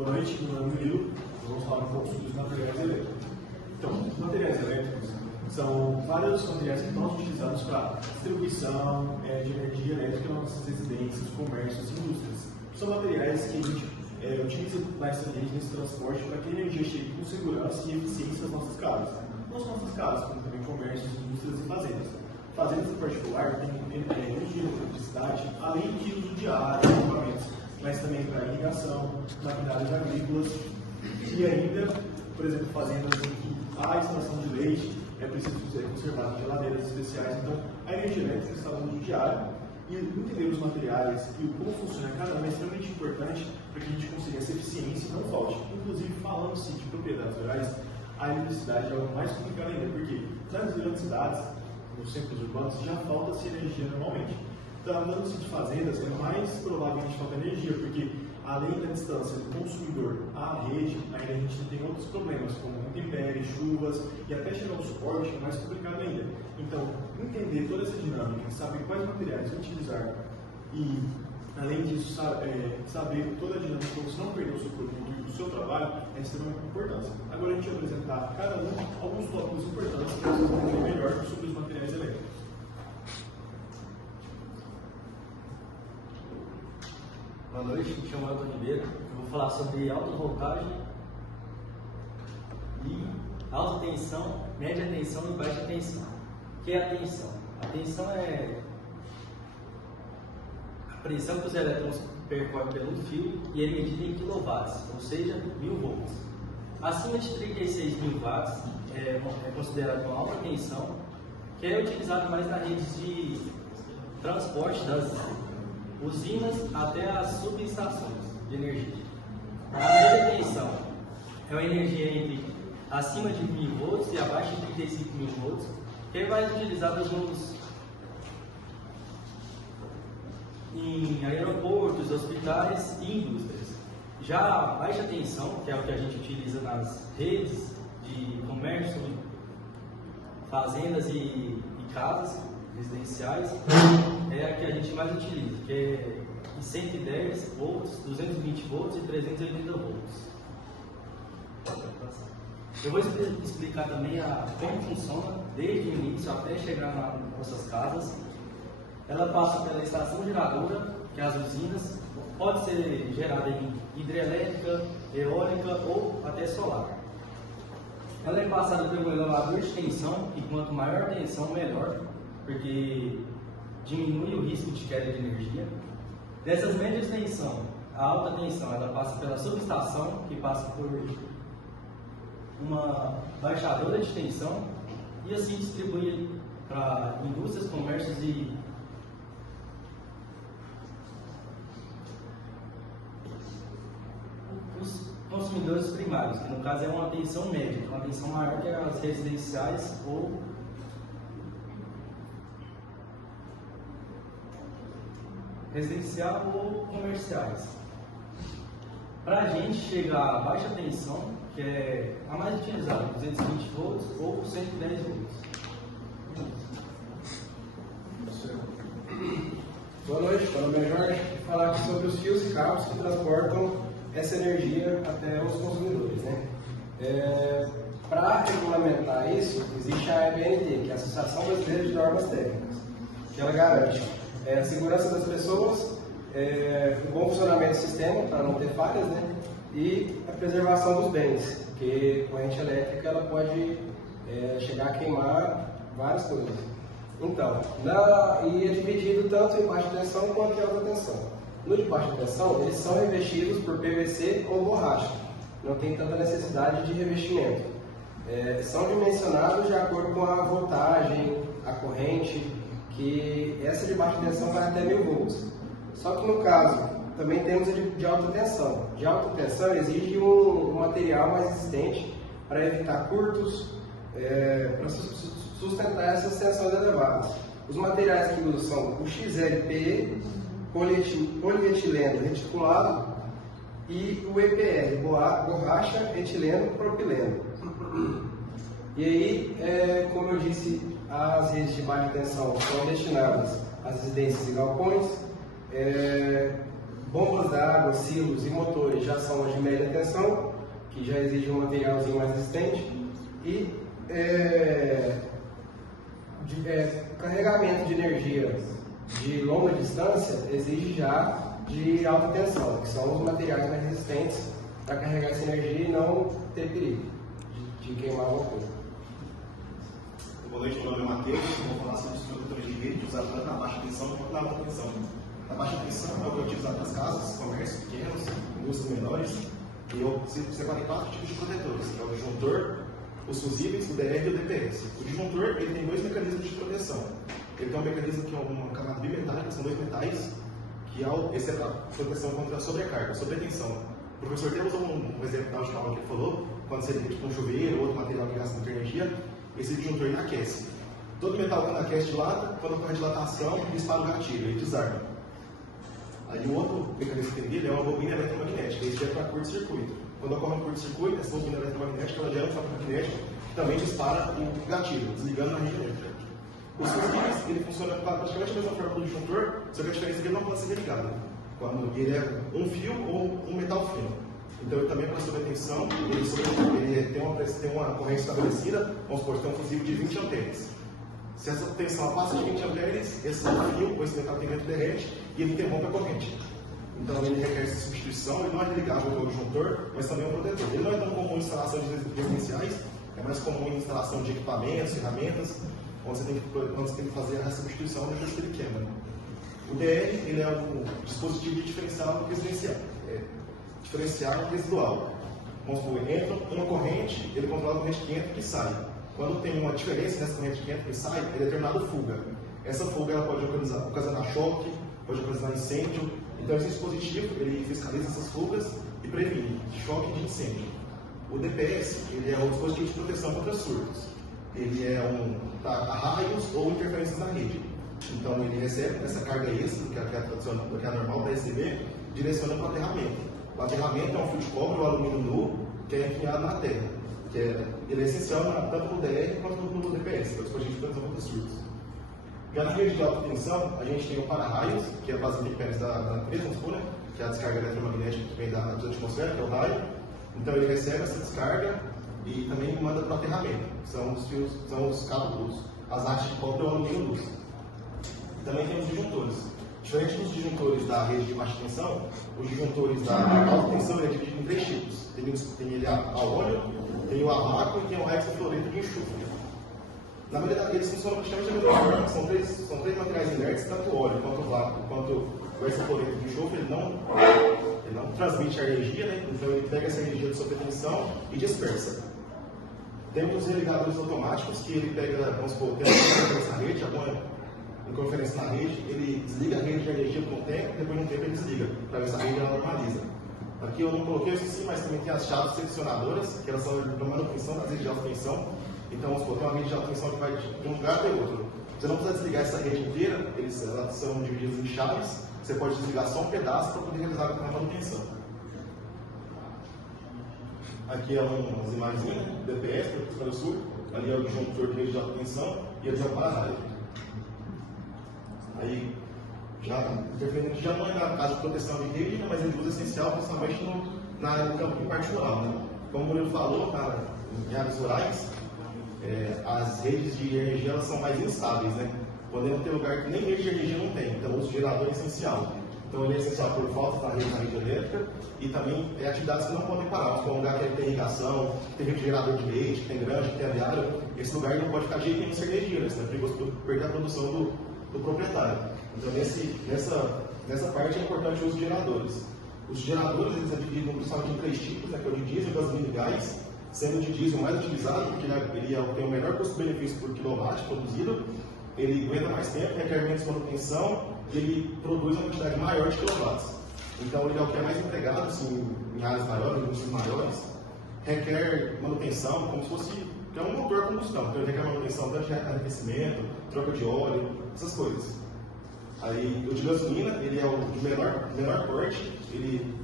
Boa noite, meu nome é Murilo. Vamos falar um pouco sobre os materiais elétricos. Então, os materiais elétricos são vários materiais que estão utilizados para distribuição de energia elétrica nas nossas residências, comércios e indústrias. São materiais que a gente utiliza basicamente nesse transporte para que a energia chegue com segurança e eficiência às nossas casas. Não só nossas casas, como também comércios, indústrias e fazendas. Fazendas em particular têm energia de eletricidade, além de uso diário, equipamentos, mas também para irrigação, maquinários agrícolas e ainda, por exemplo, fazendas em que a extração de leite é preciso ser conservada em geladeiras especiais. Então, a energia elétrica está no uso diário e entender os materiais e como funciona cada um é extremamente importante para que a gente consiga essa eficiência e não falte. Inclusive, falando-se de propriedades rurais, a eletricidade é algo mais complicado ainda, porque nas grandes cidades, nos centros urbanos, já falta-se energia normalmente. Então, andando-se de fazendas, é mais provável que a gente falte energia, porque além da distância do consumidor à rede, ainda a gente tem outros problemas, como intempéries, chuvas, e até chegar ao suporte é mais complicado ainda. Então, entender toda essa dinâmica, saber quais materiais utilizar e, além disso, saber toda a dinâmica para você não perder o seu produto e o seu trabalho é de extrema importância. Agora a gente vai apresentar cada alguns tópicos importantes para vocês entenderem melhor sobre os materiais elétricos. Boa noite, me chamo Elton Ribeiro. Eu vou falar sobre alta voltagem e alta tensão, média tensão e baixa tensão. O que é a tensão? A tensão é a pressão que os elétrons percorrem pelo fio e é medida em quilowatts, ou seja, 1000 volts. Acima de 36.000 watts é considerado uma alta tensão, que é utilizado mais nas redes de transporte das usinas até as subestações de energia. A média tensão é uma energia entre acima de 1000 volts e abaixo de 35.000 volts, que é mais utilizada em aeroportos, hospitais e indústrias. Já a baixa tensão, que é o que a gente utiliza nas redes de comércio, fazendas e casas residenciais, é a que a gente mais utiliza, que é em 110 volts, 220 volts e 380 volts. Eu vou explicar também como funciona desde o início até chegar nas nossas casas. Ela passa pela estação geradora, que é as usinas, pode ser gerada em hidrelétrica, eólica ou até solar. Ela é passada pelo elevador de tensão, e quanto maior a tensão, melhor, porque diminui o risco de queda de energia. Dessas médias de tensão, a alta tensão ela passa pela subestação, que passa por uma baixadora de tensão e assim distribui para indústrias, comércios e os consumidores primários, que no caso é uma tensão média, uma tensão maior que as residenciais ou comerciais. Para a gente chegar a baixa tensão, que é a mais utilizada, 220 volts ou 110 volts. Boa noite, meu nome é Jorge. Vou falar aqui sobre os fios e cabos que transportam essa energia até os consumidores, Para regulamentar isso, existe a ABNT, que é a Associação Brasileira de Normas Técnicas, que ela garante a segurança das pessoas, o bom funcionamento do sistema, para não ter falhas, e a preservação dos bens, porque a corrente elétrica ela pode chegar a queimar várias coisas. Então, e é dividido tanto em baixa tensão quanto em alta tensão. No de baixa tensão, eles são revestidos por PVC ou borracha, não tem tanta necessidade de revestimento. São dimensionados de acordo com a voltagem, a corrente, que essa de baixa tensão vai até 1000 volts. Só que no caso, também temos a de alta tensão. De alta tensão exige um material mais resistente para evitar curtos, para sustentar essas tensões elevadas. Os materiais que usam são o XLPE, polietileno reticulado, e o EPR, borracha, etileno, propileno. E aí, como eu disse, as redes de baixa tensão são destinadas às residências e galpões, Bombas d'água, silos e motores já são as de média tensão, que já exigem um materialzinho mais resistente. E carregamento de energia de longa distância exige já de alta tensão, que são os materiais mais resistentes para carregar essa energia e não ter perigo de queimar alguma coisa. Boa noite, meu nome é Matheus. Vou falar sobre os condutores de rede usados tanto na baixa tensão quanto na alta tensão. A baixa tensão é o que é utilizado nas casas, comércios pequenos, indústrias menores. E eu separei 4 tipos de protetores, que é o disjuntor, os fusíveis, o DR e o DPS. O disjuntor ele tem 2 mecanismos de proteção. Ele tem um mecanismo que é uma camada bimetálica, são 2 metais, que esse é para proteção contra a sobrecarga, sobretensão. O professor temos um exemplo da última aula que ele falou, quando você liga tipo um chuveiro ou outro material que gasta muita energia, esse disjuntor ele aquece. Todo metal quando aquece dilata, quando ocorre dilatação, dispara o gatilho, ele desarma. Aí o outro mecanismo que tem dele é uma bobina eletromagnética, ele gera para curto-circuito. Quando ocorre um curto-circuito, essa bobina eletromagnética ela gera um choque magnético que também dispara o gatilho, desligando na rede elétrica. Os fusíveis, ele funciona praticamente da mesma forma do disjuntor, só que a diferença é que ele não pode ser religado, quando ele é um fio ou um metal fino. Então ele também para sobretensão, ele tem uma corrente estabelecida, vamos supor que tem um fusível de 20 amperes. Se essa tensão passa de 20 amperes, esse fio ou esse metal que tem dentro derrete e ele interrompe a corrente. Então ele requer essa substituição, ele não é ligável ao disjuntor, mas também é um protetor. Ele não é tão comum em instalações residenciais, é mais comum em instalação de equipamentos, ferramentas, onde você tem que fazer a substituição depois que ele queima. O DR ele é um dispositivo de diferencial residencial, diferencial residual. Vamos supor, entra uma corrente, ele controla a corrente que entra e que sai. Quando tem uma diferença nessa corrente que entra e sai, é determinada fuga. Essa fuga ela pode ocasionar choque, pode ocasionar incêndio. Então esse dispositivo ele fiscaliza essas fugas e previne choque de incêndio. O DPS ele é um dispositivo de proteção contra surtos. Ele é para raios ou interferências na rede. Então ele recebe essa carga extra, que é a tradicional, que é normal para receber, direciona para o aterramento. O aterramento é um fio de cobre ou alumínio nu que é enfiado na terra. Ele é essencial tanto no DR quanto no DPS, que é o dispositivo de proteção contra surtos. Já na rede de alta tensão, a gente tem o para-raios, que é a base de intempéries da natureza, que é a descarga eletromagnética que vem da atmosfera, que é o raio. Então ele recebe essa descarga e também manda para o aterramento. São os cabos, as hastes de cobre ou alumínio luz. Também tem os disjuntores. Diferente dos disjuntores da rede de baixa tensão, os disjuntores da alta tensão é dividido em 3 tipos. Tem ele a óleo, tem o a vácuo e tem o hexafluoreto de enxofre. Na verdade, eles funcionam praticamente da mesma forma. São três materiais inertes, tanto o óleo quanto o vácuo, quanto o hexafluoreto de enxofre, ele não transmite a energia, né? Então ele pega essa energia de sobretensão e dispersa. Temos os religadores automáticos, que ele pega, vamos supor, tem uma interferência na rede, alguma inconferência na rede, ele desliga a rede de energia por um tempo, depois de um tempo ele desliga, para ver se a rede ela normaliza. Aqui eu não coloquei isso sim, mas também tem as chaves seccionadoras, que elas são de manutenção das redes de alta tensão. Então, vamos supor, tem uma rede de alta tensão que vai de um lugar para o outro. Você não precisa desligar essa rede inteira, elas são divididas em chaves, você pode desligar só um pedaço para poder realizar a manutenção. Aqui é umas imagens do DPS, para o sul, ali é o disjuntor de rede de alta tensão e ali é o para-raio. Aí, interferente já não é na casa de proteção de rede, mas ele usa essencial, principalmente no campo particular. Né? Como o Murilo falou, em áreas rurais, as redes de energia elas são mais instáveis, né? Podendo ter lugar que nem rede de energia não tem, então o uso de gerador é essencial. Então ele é essencial por falta da rede elétrica e também atividades que não podem parar. Como um lugar que tem irrigação, que tem refrigerador de leite, que tem granja, que tem aviário, esse lugar não pode ficar de jeito nenhum sem energia, né? Senão é perigoso perder a produção do proprietário. Então nessa parte é importante o uso de geradores. Os geradores eles são divididos principalmente em 3 tipos, né? Que é o de diesel, gasolina e gás. Sendo o de diesel mais utilizado, porque ele tem o melhor custo-benefício por quilowatt produzido, ele aguenta mais tempo, requer menos manutenção e ele produz uma quantidade maior de quilowatts. Então ele é o que é mais empregado assim, em áreas maiores, em indústrias maiores, requer manutenção, como se fosse é um motor a combustão, então ele requer manutenção tanto de arrefecimento, troca de óleo, essas coisas. Aí o de gasolina, ele é o de menor porte, ele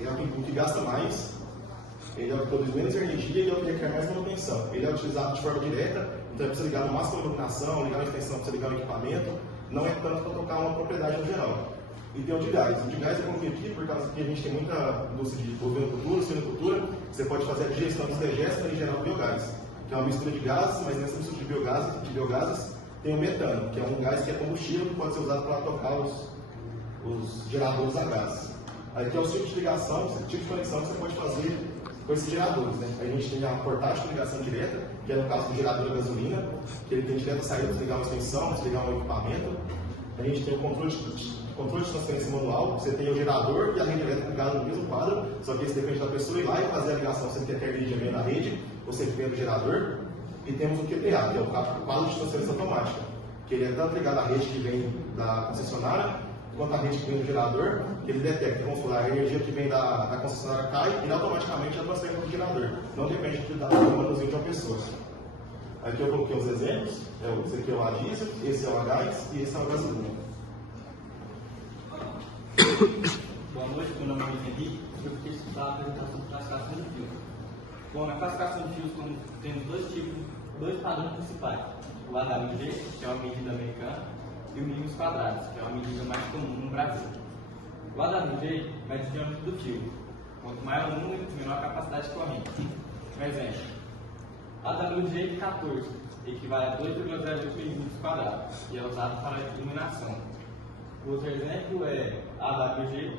é o que gasta mais. Ele é o que produz menos energia e ele é o que requer mais manutenção. Ele é utilizado de forma direta, então é precisa ligar no máximo de iluminação, ligar uma extensão, precisa ligar um equipamento, não é tanto para tocar uma propriedade no geral. e tem o de gás. O de gás é como aqui, por causa que a gente tem muita indústria de bovinocultura, suinocultura, você pode fazer a digestão dos degestos e gerar o biogás, que é uma mistura de gases, mas nessa mistura de biogases tem o metano, que é um gás que é combustível que pode ser usado para tocar os geradores a gás. Aí tem o tipo de ligação, o tipo de conexão que você pode fazer com esses geradores. Né? A gente tem a portátil de ligação direta, que é no caso do gerador a gasolina, que ele tem direta saída para desligar uma extensão, desligar um equipamento. A gente tem o controle de transferência manual, você tem o gerador e a rede elétrica ligada no mesmo quadro, só que isso depende da pessoa ir lá e fazer a ligação sem ter aquele de meio na rede, ou seja, dentro do gerador. E temos o QPA, que é o quadro de transferência automática, que ele é tanto ligado à rede que vem da concessionária, quanto à rede que vem do gerador, que ele detecta, vamos falar, a energia que vem da concessionária cai e ele automaticamente já transfere para o gerador. Não depende da manuseio de uma pessoa. Aqui eu coloquei os exemplos, esse aqui é o a diesel, esse é o a gás e esse é o gasolina. Boa noite, meu nome é Henrique, eu vou estudar a apresentação de classificação de fios. Bom, na classificação de fios temos dois padrões principais, o HMG, que é uma medida americana, e o milímetros quadrados, que é uma medida mais comum no Brasil. O HMG mede o diâmetro do fio. Quanto maior o número, menor a capacidade de corrente. Por exemplo, HMG 14 equivale a 2,08 milímetros quadrados e é usado para iluminação. O outro exemplo é AWG,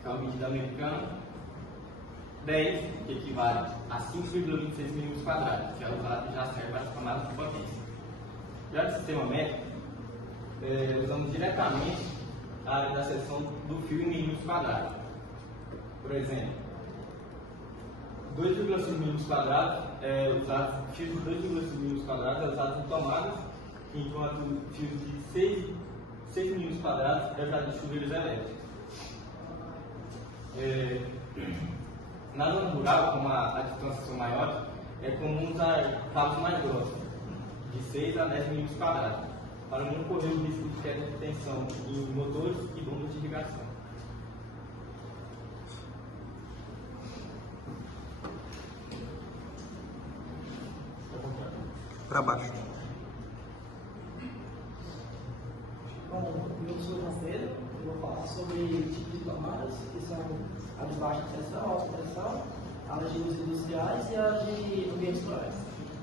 que é uma medida americana, 10, que equivale a 5,26 milímetros quadrados, que é usado e já serve para as tomadas de potência. Já no sistema métrico, usamos diretamente a área da seção do fio em milímetros quadrados. Por exemplo, 2,5 milímetros quadrados fios de 2,5 milímetros quadrados é usado em tomadas, enquanto fios de 6 milímetros quadrados é usado em chuveiros elétricos. Na zona rural, como a distâncias são maiores, é comum usar cabos mais grossos, de 6 a 10 milímetros quadrados, para não correr o risco de queda de tensão em motores e bombas de irrigação. Para baixo. Bom, eu sou o João Pedro, eu vou falar sobre tipos de tomadas, que são a de baixa pressão, alta pressão, as de usos industriais e as de ambientes rurais.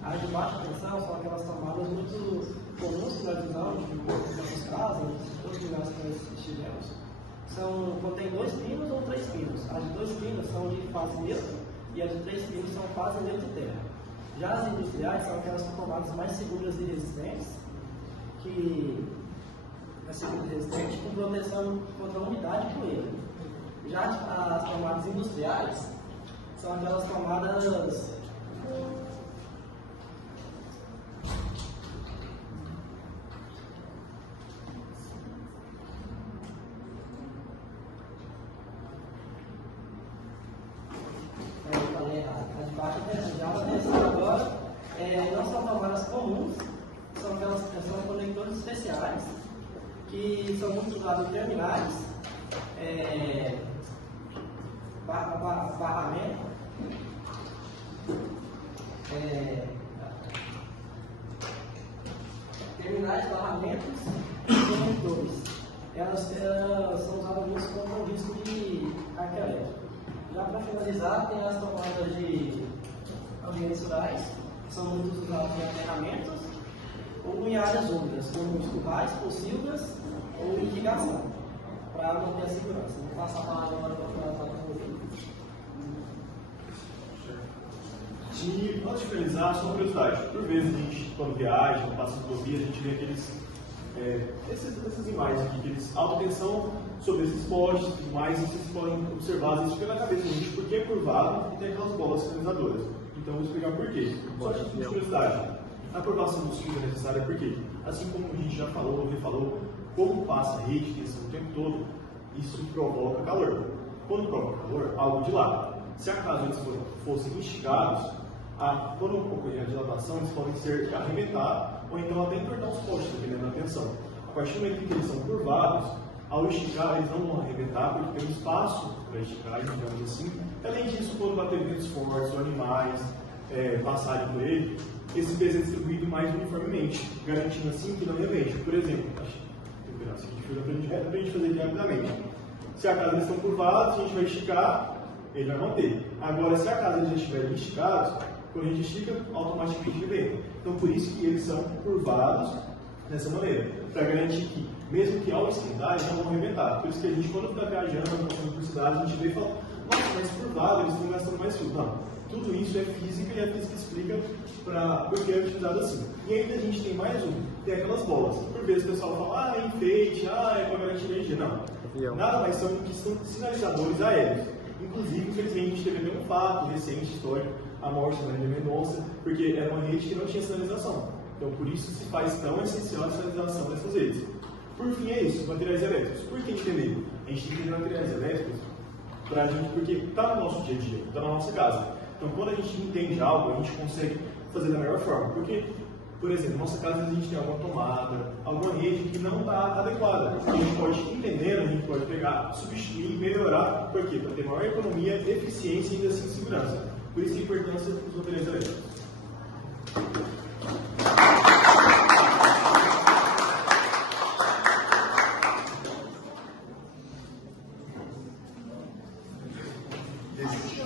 As de baixa pressão são aquelas tomadas muito comuns que nós usamos em nossas casas, em todos os lugares que nós estivemos. Contém 2 pinos ou 3 pinos. As de 2 pinos são de fase neutra e as de 3 pinos são fase neutra e terra. Já as industriais são aquelas tomadas mais seguras e resistentes, com proteção contra a umidade e poeira. Já as tomadas industriais são aquelas tomadas a de baixa tensão. Já a tensão agora não são tomadas comuns, são conectores especiais que são muito usados em terminais, barramento, terminais, barramentos e conectores. Elas são usadas muito contra o risco de carga elétrica. Já para finalizar, tem as tomadas de ambientes rurais, que são muito usadas em aterramentos ou em áreas úmidas, como os currais, pocilgas ou irrigação, para manter a segurança. Vou passar a palavra agora para o Fernando. E antes de finalizar, só uma curiosidade. Por vezes a gente, quando viaja, quando passa por via, a gente vê essas imagens aqui, aqueles alta tensão sobre esses postes e tudo mais, e vocês podem observar, às vezes fica na cabeça do gente porque é curvado e tem aquelas bolas sinalizadoras. Então eu vou explicar por quê. Só de curiosidade. A aprovação dos fios é necessária porque, assim como a gente já falou, refalou, como passa a rede de tensão o tempo todo, isso provoca calor. Quando provoca calor, algo dilata. Se acaso eles fossem esticados, quando ocorrer a dilatação, eles podem ser arremetados ou então até entortar os postes, dependendo da tensão. A partir do momento em que eles são curvados, ao esticar, eles não vão arrebentar porque tem um espaço para esticar, digamos assim. Além disso, quando bater ventos fortes ou animais passarem por ele, esse peso é distribuído mais uniformemente, garantindo assim que não rebente. Por exemplo, já. Se a gente for para a gente fazer aqui rapidamente. Se a casa eles estão curvados, a gente vai esticar, ele vai manter. Agora, se a casa eles já estiverem esticados, quando a gente estica, automaticamente ele vem. Então, por isso que eles são curvados dessa maneira, para garantir que, mesmo que ao esquentar, eles não vão arrebentar. Por isso que a gente, quando está viajando, passando por cidades, a gente vê e fala, nossa, mas curvado, eles estão gastando mais fio. Não, tudo isso é física e a física explica por que é utilizado assim. E ainda a gente tem mais tem aquelas bolas. Por vezes o pessoal fala, é enfeite, é para garantir energia. Não, nada mais são que são sinalizadores aéreos. Inclusive, infelizmente, a gente teve até um fato recente, histórico, a morte da Marília Mendonça, porque era uma rede que não tinha sinalização. Então, por isso se faz tão essencial a sinalização dessas redes. Por fim, é isso, materiais elétricos. Por que entender? A gente tem que entender materiais elétricos pra gente, porque está no nosso dia a dia, está na nossa casa. Então, quando a gente entende algo, a gente consegue fazer da melhor forma. Porque, por exemplo, na nossa casa a gente tem alguma tomada, alguma rede que não está adequada. A gente pode, entendendo, a gente pode pegar, substituir, melhorar. Por quê? Para ter maior economia, eficiência e ainda assim segurança. Por isso a importância dos materiais elétricos.